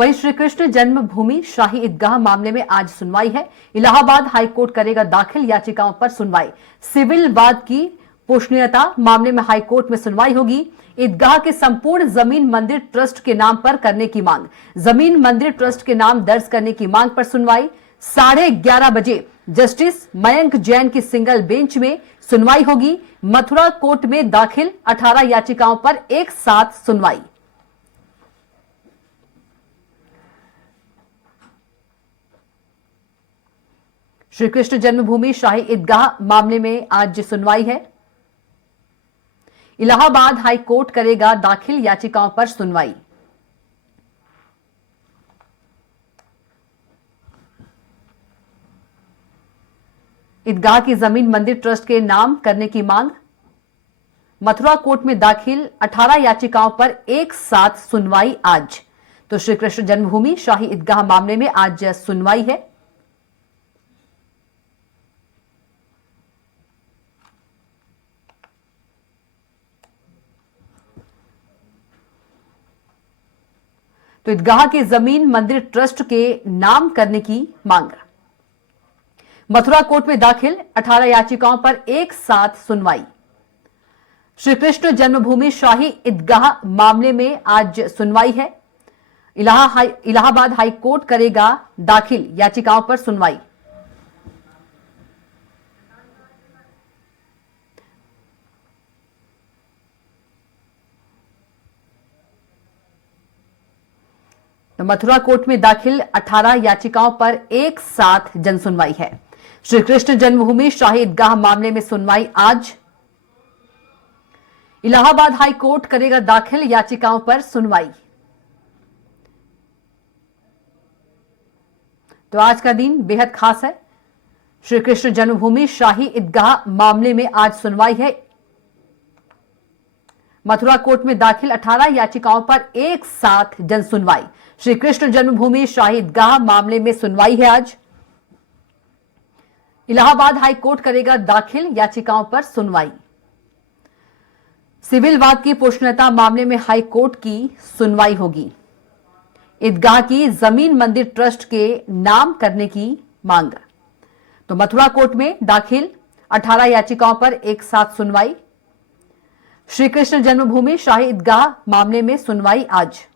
वहीं श्री कृष्ण जन्मभूमि शाही ईदगाह मामले में आज सुनवाई है। इलाहाबाद हाईकोर्ट करेगा दाखिल याचिकाओं पर सुनवाई। सिविल वाद की पोषणीयता मामले में हाईकोर्ट में सुनवाई होगी। ईदगाह के संपूर्ण जमीन मंदिर ट्रस्ट के नाम पर करने की मांग, जमीन मंदिर ट्रस्ट के नाम दर्ज करने की मांग पर सुनवाई 11:30 बजे जस्टिस मयंक जैन की सिंगल बेंच में सुनवाई होगी। मथुरा कोर्ट में दाखिल 18 याचिकाओं पर एक साथ सुनवाई। श्री कृष्ण जन्मभूमि शाही ईदगाह मामले में आज सुनवाई है। इलाहाबाद हाई कोर्ट करेगा दाखिल याचिकाओं पर सुनवाई। ईदगाह की जमीन मंदिर ट्रस्ट के नाम करने की मांग, मथुरा कोर्ट में दाखिल 18 याचिकाओं पर एक साथ सुनवाई आज। तो श्री कृष्ण जन्मभूमि शाही ईदगाह मामले में आज सुनवाई है। तो ईदगाह की जमीन मंदिर ट्रस्ट के नाम करने की मांग, मथुरा कोर्ट में दाखिल 18 याचिकाओं पर एक साथ सुनवाई। श्री कृष्ण जन्मभूमि शाही ईदगाह मामले में आज सुनवाई है। इलाहाबाद हाई कोर्ट करेगा दाखिल याचिकाओं पर सुनवाई। तो मथुरा कोर्ट में दाखिल 18 याचिकाओं पर एक साथ जनसुनवाई है। श्री कृष्ण जन्मभूमि शाही ईदगाह मामले में सुनवाई आज। इलाहाबाद हाई कोर्ट करेगा दाखिल याचिकाओं पर सुनवाई। तो आज का दिन बेहद खास है। श्री कृष्ण जन्मभूमि शाही ईदगाह मामले में आज सुनवाई है। मथुरा कोर्ट में दाखिल 18 याचिकाओं पर एक साथ जनसुनवाई। श्री कृष्ण जन्मभूमि शाही ईदगाह मामले में सुनवाई है आज। इलाहाबाद हाई कोर्ट करेगा दाखिल याचिकाओं पर सुनवाई। सिविल वाद की पोषणीयता मामले में हाई कोर्ट की सुनवाई होगी। ईदगाह की जमीन मंदिर ट्रस्ट के नाम करने की मांग, तो मथुरा कोर्ट में दाखिल 18 याचिकाओं पर एक साथ सुनवाई। श्री कृष्ण जन्मभूमि शाही ईदगाह मामले में सुनवाई आज।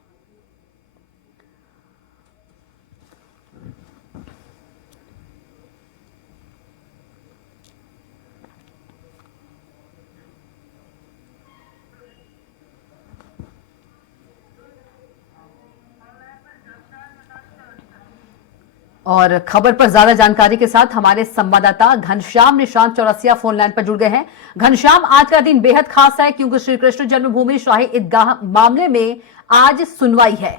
और खबर पर ज्यादा जानकारी के साथ हमारे संवाददाता घनश्याम निशांत चौरसिया फोन लाइन पर जुड़ गए हैं। घनश्याम, आज का दिन बेहद खास है क्योंकि श्री कृष्ण जन्मभूमि शाही ईदगाह मामले में आज सुनवाई है।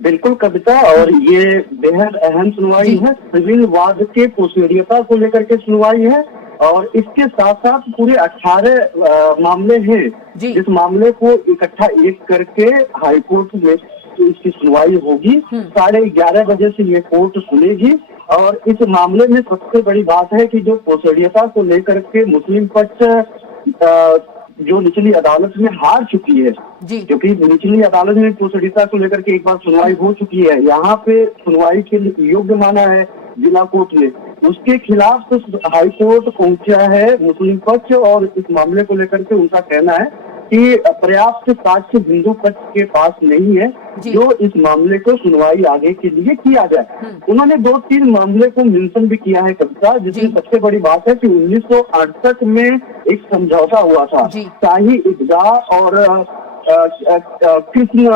बिल्कुल कविता, और ये बेहद अहम सुनवाई है। सिविल वाद के पोषणीयता को लेकर के सुनवाई है और इसके साथ साथ पूरे 18 मामले हैं जिस मामले को इकट्ठा एक करके हाईकोर्ट में इसकी सुनवाई होगी। 11:30 बजे से ये कोर्ट खुलेगी और इस मामले में सबसे बड़ी बात है कि जो पोषणीयता को लेकर के मुस्लिम पक्ष जो निचली अदालत में हार चुकी है, क्योंकि निचली अदालत में पोषणीयता को लेकर के एक बार सुनवाई हो चुकी है, यहाँ पे सुनवाई के योग्य माना है जिला कोर्ट ने, उसके खिलाफ तो हाई कोर्ट पहुंचा है मुस्लिम पक्ष और इस मामले को लेकर के उनका कहना है कि पर्याप्त साक्ष्य हिंदू पक्ष के पास नहीं है जो इस मामले को सुनवाई आगे के लिए किया जाए। उन्होंने 2-3 मामले को मेंशन भी किया है कविता, जिसमें सबसे बड़ी बात है कि 1968 में एक समझौता हुआ था शाही ईदगाह और कृष्ण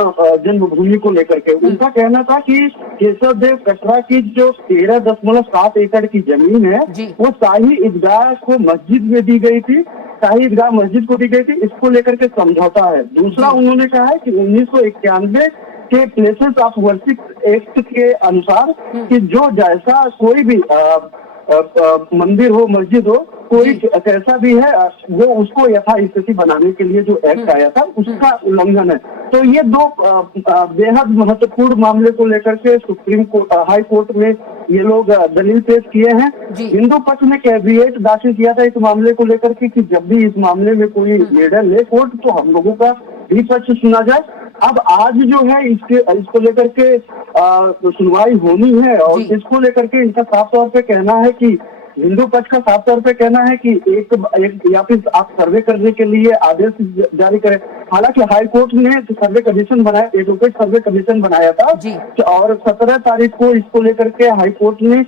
जन्मभूमि को लेकर के। उनका कहना था कि केशव देव कटरा की जो 13.7 एकड़ की जमीन है वो शाही ईदगाह को मस्जिद में दी गई थी, शाही ईदगाह मस्जिद को दी गई थी, इसको लेकर के समझौता है। दूसरा उन्होंने कहा है कि 1991 के प्लेसेस ऑफ वर्शिप एक्ट के अनुसार कि जो जैसा कोई भी मंदिर हो, मस्जिद हो, कोई कैसा भी है वो उसको यथास्थिति बनाने के लिए जो एक्ट आया था उसका उल्लंघन है। तो ये दो बेहद महत्वपूर्ण मामले को लेकर के सुप्रीम कोर्ट हाई कोर्ट में ये लोग दलील पेश किए हैं। हिंदू पक्ष ने कैविएट दाखिल किया था इस मामले को लेकर के कि जब भी इस मामले में कोई निर्णय ले कोर्ट तो हम लोगों का भी पक्ष सुना जाए। अब आज जो है इसको लेकर के सुनवाई होनी है और जी। इसको लेकर के इनका साफ तौर पे कहना है कि हिंदू पक्ष का साफ तौर पे कहना है कि एक या फिर आप सर्वे करने के लिए आदेश जारी करें। हालांकि हाई कोर्ट ने सर्वे कमीशन बनाया, एडवोकेट सर्वे कमीशन बनाया था जी। और 17 तारीख को इसको लेकर के हाई कोर्ट ने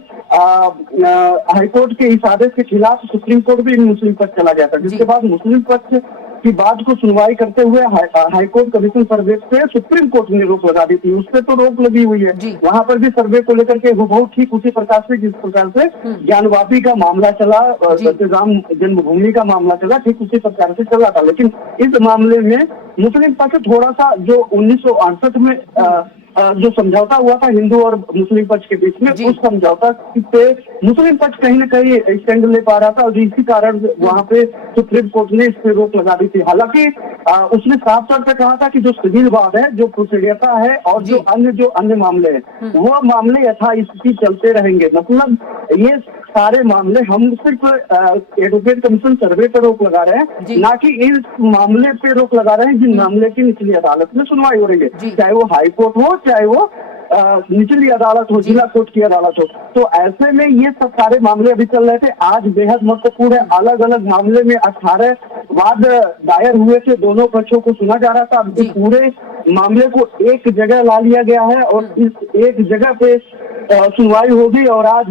हाई कोर्ट के इस आदेश के खिलाफ सुप्रीम कोर्ट भी मुस्लिम पक्ष चला गया था, जिसके बाद मुस्लिम पक्ष की बात को सुनवाई करते हुए हाई कोर्ट कमीशन सर्वे पे सुप्रीम कोर्ट ने रोक लगा दी थी। उस पर तो रोक लगी हुई है, वहां पर भी सर्वे को लेकर के बहुत ठीक उसी प्रकार से जिस प्रकार से ज्ञानवापी का मामला चला, राम जन्मभूमि का मामला चला, ठीक उसी प्रकार से चला था। लेकिन इस मामले में मुस्लिम पक्ष थोड़ा सा जो 1968 में जो समझौता हुआ था हिंदू और मुस्लिम पक्ष के बीच में, उस समझौता पे मुस्लिम पक्ष कहीं न कहीं स्टैंड ले पा रहा था और इसी कारण वहां पे सुप्रीम कोर्ट ने इस पे रोक लगा दी थी। हालांकि उसने साफ तौर पे कहा था कि जो सिविल वाद है, जो प्रोसीडियता है और जो अन्य मामले हैं, वो मामले यथास्थिति चलते रहेंगे। मतलब ये सारे मामले हम सिर्फ एडवोकेट कमीशन सर्वे पर रोक लगा रहे हैं, ना कि इस मामले पे रोक लगा रहे हैं जिन मामले की निचली अदालत में सुनवाई हो रही है, चाहे वो हाई कोर्ट हो, चाहे वो निचली अदालत हो, जिला कोर्ट की अदालत हो। तो ऐसे में ये सब सारे मामले अभी चल रहे थे। आज बेहद महत्वपूर्ण है, अलग अलग मामले में 18 वाद दायर हुए थे, दोनों पक्षों को सुना जा रहा था। अब इस पूरे मामले को एक जगह ला लिया गया है और इस एक जगह पे सुनवाई होगी और आज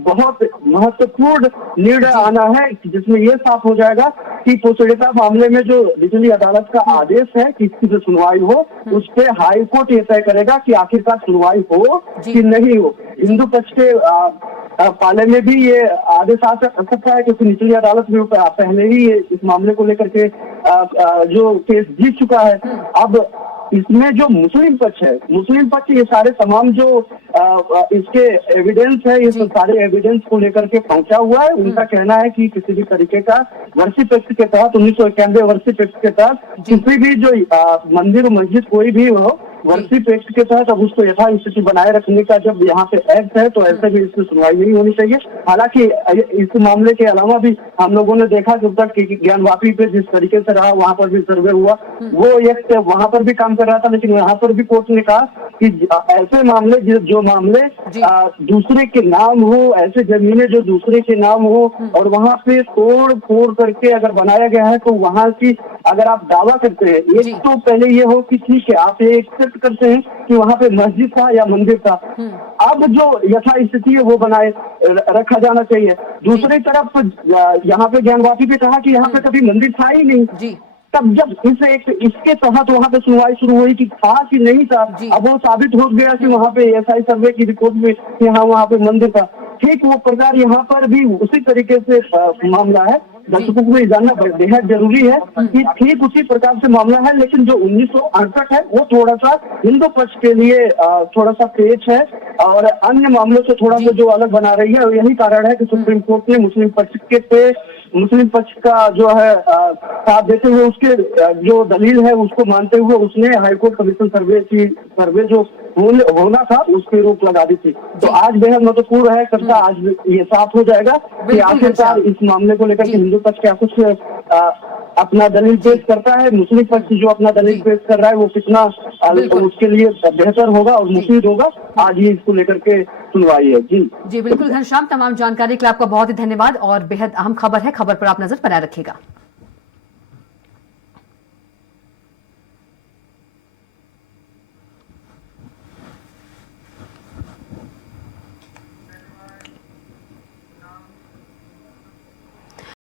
बहुत महत्वपूर्ण निर्णय आना है, जिसमें यह साफ हो जाएगा कि पोषणता मामले में जो निचली अदालत का आदेश है कि इसकी जो सुनवाई हो, उस पे हाई कोर्ट ये तय करेगा कि आखिरकार सुनवाई हो कि नहीं हो। हिंदू पक्ष के पाले में भी ये आदेश आ सकता है, क्योंकि निचली अदालत में पहले ही इस मामले को लेकर के जो केस जीत चुका है। अब इसमें जो मुस्लिम पक्ष है, मुस्लिम पक्ष ये सारे तमाम जो इसके एविडेंस है, ये सारे एविडेंस को लेकर के पहुंचा हुआ है। उनका कहना है कि किसी भी तरीके का वर्षिप एक्ट के तहत 1991 वर्षिप एक्ट के तहत किसी भी जो मंदिर मस्जिद कोई भी हो, वर्षिप एक्ट के तहत अब उसको यथास्थिति बनाए रखने का जब यहाँ पे एक्ट है, तो ऐसे भी इसमें सुनवाई नहीं होनी चाहिए। हालांकि इस मामले के अलावा भी हम लोगों ने देखा कि उत्तर ज्ञानवापी पे जिस तरीके से रहा, वहाँ पर भी सर्वे हुआ, वो एक्ट वहाँ पर भी काम कर रहा था। लेकिन वहाँ पर भी कोर्ट ने कहा कि ऐसे मामले जो मामले दूसरे के नाम हो, ऐसे जमीनें जो दूसरे के नाम हो और वहाँ पे तोड़ फोड़ करके अगर बनाया गया है, तो वहाँ की अगर आप दावा करते हैं, एक तो पहले ये हो कि ठीक है आप ये एक्सेप्ट करते हैं कि वहाँ पे मस्जिद था या मंदिर था, अब जो यथास्थिति है वो बनाए रखा जाना चाहिए। दूसरी तरफ यहाँ पे ज्ञानवापी पे कहा कि यहाँ पे कभी मंदिर था ही नहीं। तब जब इसके तहत वहाँ पे सुनवाई शुरू हुई कि था कि नहीं था, अब वो साबित हो गया कि वहाँ पे एसआई सर्वे की रिपोर्ट में यहाँ वहाँ पे मंदिर था। ठीक वो प्रकार यहाँ पर भी उसी तरीके से मामला है। दर्शकों को ये जानना बेहद जरूरी है कि ठीक उसी प्रकार से मामला है, लेकिन जो 1968 है वो थोड़ा सा हिंदू पक्ष के लिए थोड़ा सा पेच है और अन्य मामलों से थोड़ा सा जो अलग बना रही है। और यही कारण है कि सुप्रीम कोर्ट ने मुस्लिम पक्ष का जो है साथ देते हुए उसके जो दलील है उसको मानते हुए उसने हाईकोर्ट कमीशन सर्वे जो होना था उस पर रोक लगा दी थी। तो आज बेहद महत्वपूर्ण है, सबका आज ये साफ हो जाएगा कि आखिरकार इस मामले को लेकर के हिंदू पक्ष क्या कुछ अपना दलील पेश करता है, मुस्लिम पक्ष जो अपना दलील पेश कर रहा है वो कितना उसके लिए बेहतर होगा और मुफीद होगा। आज ही इसको लेकर के सुनवाई है। जी बिल्कुल घनश्याम, तमाम जानकारी के लिए आपका बहुत ही धन्यवाद और बेहद अहम खबर है, खबर पर आप नजर बनाए रखिएगा।